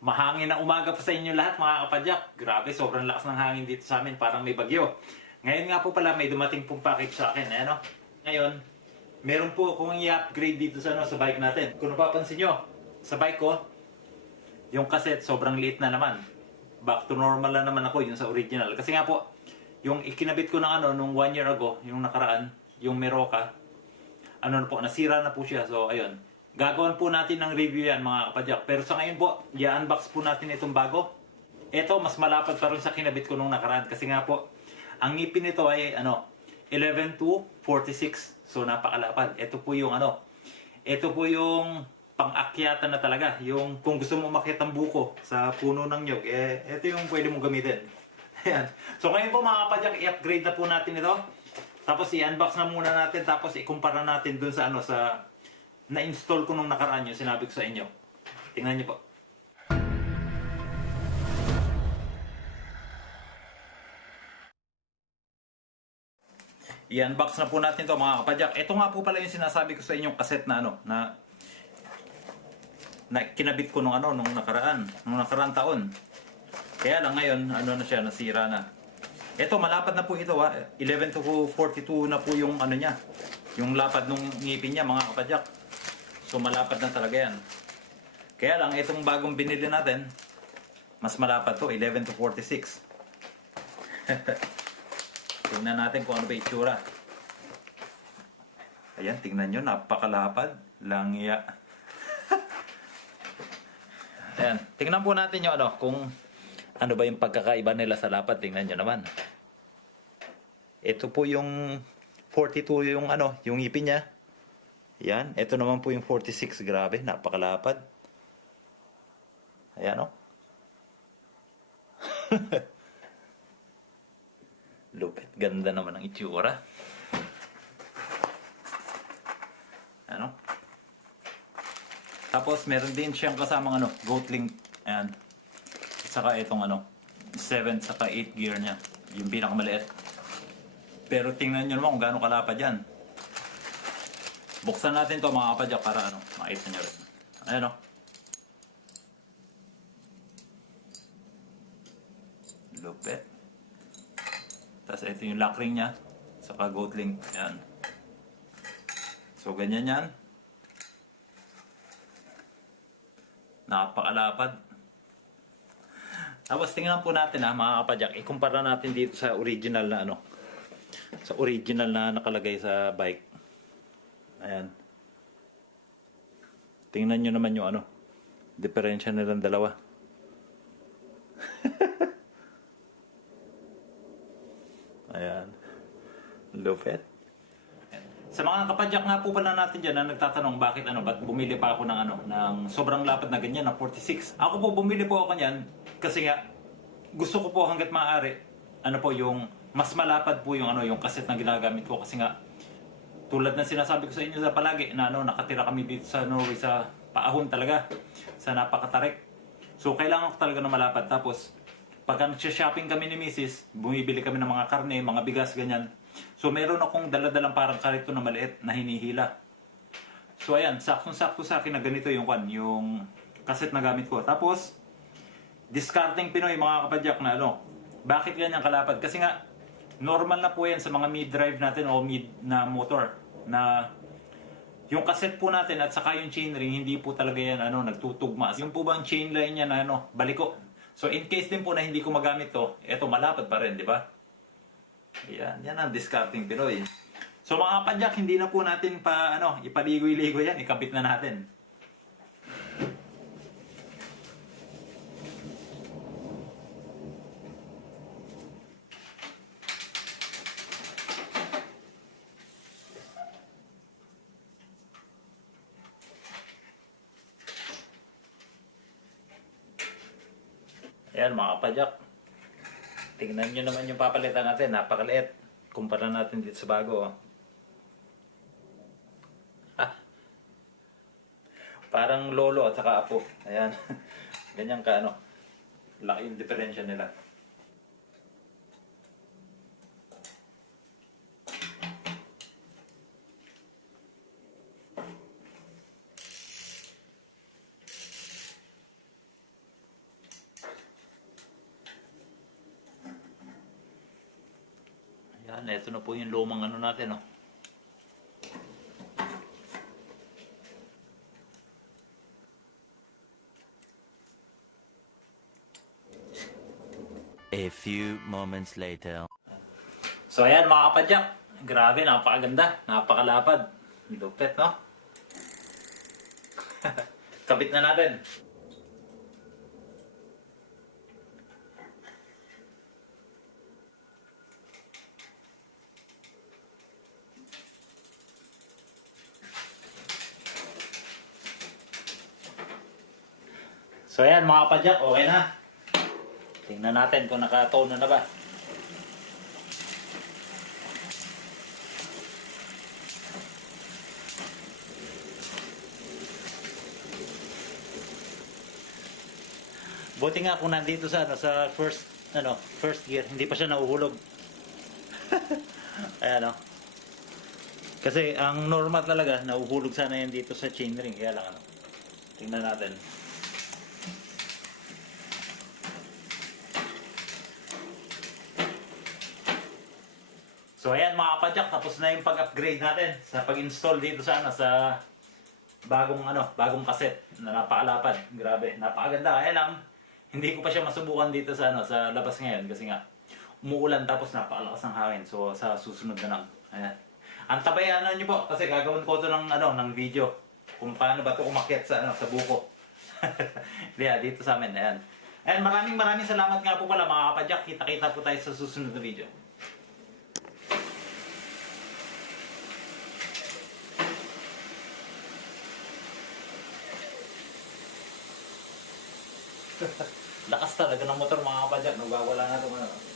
Mahangin na umaga pa sa inyo lahat mga kapadyak. Grabe, sobrang lakas ng hangin dito sa amin, parang may bagyo. Ngayon nga po pala may dumating pong package sa akin. Ano? Ngayon, meron po akong i-upgrade dito sa bike natin. Kung napapansin nyo, sa bike ko, yung cassette sobrang liit na naman. Back to normal na naman ako, yung sa original. Kasi nga po, yung ikinabit ko ng nung 1 year ago, yung nakaraan, yung Meroka, na po, nasira na po siya. So, ayun. Gagawin po natin ng review yan mga kapadyak. Pero sa ngayon po, i-unbox po natin itong bago. Ito, mas malapad pa rin sa kinabit ko nung nakaraan. Kasi nga po, ang ngipin nito ay 11 to 46. So, napakalapad. Ito po yung ito po yung pang-akyatan na talaga. Yung kung gusto mo makita ang buko sa puno ng nyog, ito yung pwede mong gamitin. Ayan. So, ngayon po mga kapadyak, i-upgrade na po natin ito. Tapos i-unbox na muna natin. Tapos ikumpara natin dun sa sa na-install ko nung nakaraan yung sinabi ko sa inyo. Tingnan niyo po. I-unbox na po natin to mga kapadyak. Ito nga po pala yung sinasabi ko sa inyong cassette na na kinabit ko nung nung nakaraan taon. Kaya lang ngayon, na siya, nasira na. Ito, malapad na po ito 11 to 42 na po yung niya. Yung lapad nung ngipin niya mga kapadyak. So malapad na talaga yan. Kaya lang, itong bagong binili natin, mas malapad to, 11 to 46. Tingnan natin kung ano ba itsura. Ayan, tingnan nyo, napakalapad. Langya. Ayan, tingnan po natin yung kung ano ba yung pagkakaiba nila sa lapad. Tingnan nyo naman. Ito po yung 42 yung yung ngipin niya. Yan, ito naman po yung 46. Grabe, napakalapad. Ayan Lupit, ganda naman ang itsura. Ano? Tapos meron din siyang kasamang goat link. Ayan. Saka itong 7 saka 8 gear niya. Yung pinakamaliit. Pero tingnan nyo naman kung gaano kalapad yan. Buksan natin to mga kapadyak para makita nyo rin. Ayan Lupit. Tapos ito yung lock ring niya. Saka goat link. Ayan. So ganyan yan. Napakalapad. Tapos tingnan po natin mga kapadyak. Ikumpara natin dito sa original na sa original na nakalagay sa bike. Ayan. Tingnan nyo naman yung diferensya nilang dalawa. Ayan. Lupit. Sa mga kapadyak nga po pala natin dyan na nagtatanong bakit ba't bumili pa ako ng sobrang lapad na ganyan, na 46. Ako po bumili po ako niyan kasi nga gusto ko po hanggat maaari yung mas malapad po yung yung cassette na ginagamit ko kasi nga tulad ng sinasabi ko sa inyo sa palagi na nakatira kami dito sa Norway sa paahon talaga, sa napakatarik. So kailangan ko talaga na malapad. Tapos pagka nagsha-shopping kami ni Mrs., bumibili kami ng mga karne, mga bigas, ganyan. So meron akong daladalang parang karito na maliit na hinihila. So ayan, saktong-sakto sa akin na ganito yung cassette na gamit ko. Tapos discarding Pinoy mga kapadyak na bakit ganyan kalapad? Kasi nga normal na po yan sa mga mid-drive natin o mid na motor na yung cassette po natin at saka yung chainring hindi po talaga yan nagtutugma. Yung po bang chain line niya na baliko. So in case din po na hindi ko magamit to, eto malapad pa rin, di ba? Yan ang discarding Pinoy. So mga kapadyak, hindi na po natin pa ipaligoy-ligoy yan, ikabit na natin. Ayan mga kapadyak. Tingnan nyo naman yung papalitan natin. Napakaliit. Kumpara natin dito sa bago. Parang lolo at saka apo. Ayan. Ganyan ka laki yung diferensya nila. Ayan, ito na po yung lumang ano natin, oh. A few moments later. So ayan mga kapadyak, grabe, napakaganda, napakalapad. Lupet, no? Kabit na natin. So ayan mga kapadyak, okay na. Tingnan natin kung nakatono na ba. Buti nga kung nandito sa first gear, hindi pa siya nahuhulog. Ayan, oh. Kasi ang normal talaga, nahuhulog sana yan dito sa chainring. Kaya lang, ano. Tingnan natin. So ayan mga kapadyak, tapos na yung pag-upgrade natin sa pag-install dito sa bagong cassette na napakalapad. Grabe, napakaganda. Kaya lang, hindi ko pa siya masubukan dito sa sa labas ngayon kasi nga umuulan tapos napakalakas ng hangin. So sa susunod na lang. Ayan. Antabayan niyo po kasi gagawin ko 'to ng video kung paano ba 'to umakyat sa sa buko. Dito sa amin. Ayan. And maraming salamat nga po pala mga kapadyak. Kita-kita po tayo sa susunod na video. Lakas talaga ng motor mga kapadyak. Nagwawala na ito.